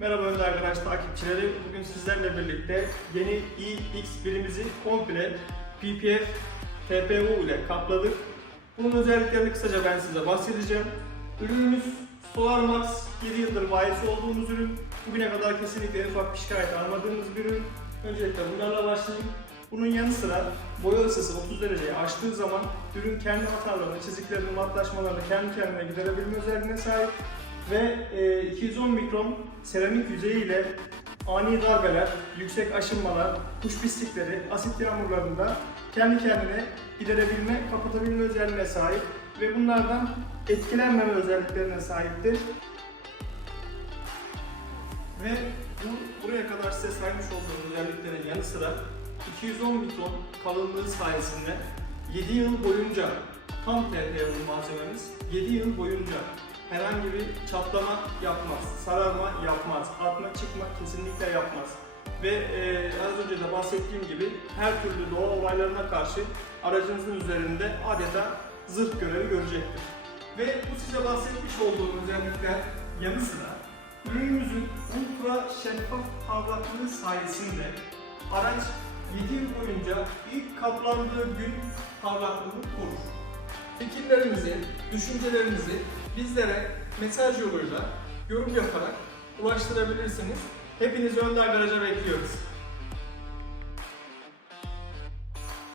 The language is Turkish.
Merhaba Önder Garaj takipçileri. Bugün sizlerle birlikte yeni iX1'imizi komple PPF TPU ile kapladık. Bunun özelliklerini kısaca ben size bahsedeceğim. Ürünümüz SolarMax 7 yıldır bayisi olduğumuz ürün. Bugüne kadar kesinlikle en ufak bir şikayet almadığımız bir ürün. Öncelikle bunlarla başlayayım. Bunun yanı sıra boya ısısı 30 dereceyi aştığı zaman ürün kendi hatalarını, çiziklerini, matlaşmalarını kendi kendine giderebilme özelliğine sahip ve e, 210 mikron seramik yüzeyiyle ani darbeler, yüksek aşınmalar, kuş pislikleri, asit yağmurlarında kendi kendine giderebilme, kapatabilme özelliğine sahip ve bunlardan etkilenmeme özelliklerine sahiptir. Ve bu, buraya kadar size saymış olduğum özelliklerin yanı sıra 210 mikron kalınlığı sayesinde 7 yıl boyunca tam TPU malzememiz 7 yıl boyunca herhangi bir çatlama yapmaz, sararma yapmaz, atma çıkma kesinlikle yapmaz. Ve e, az önce de bahsettiğim gibi her türlü doğa olaylarına karşı aracınızın üzerinde adeta zırh görevi görecektir. Ve bu size bahsetmiş olduğum özellikler yanı sıra ürünümüzün ultra şeffaf parlaklığı sayesinde araç 7 yıl boyunca ilk kaplandığı gün parlaklığını korur. Fikirlerinizi, düşüncelerinizi bizlere mesaj yoluyla yorum yaparak ulaştırabilirsiniz. Hepinizi Önder Garaj'a bekliyoruz.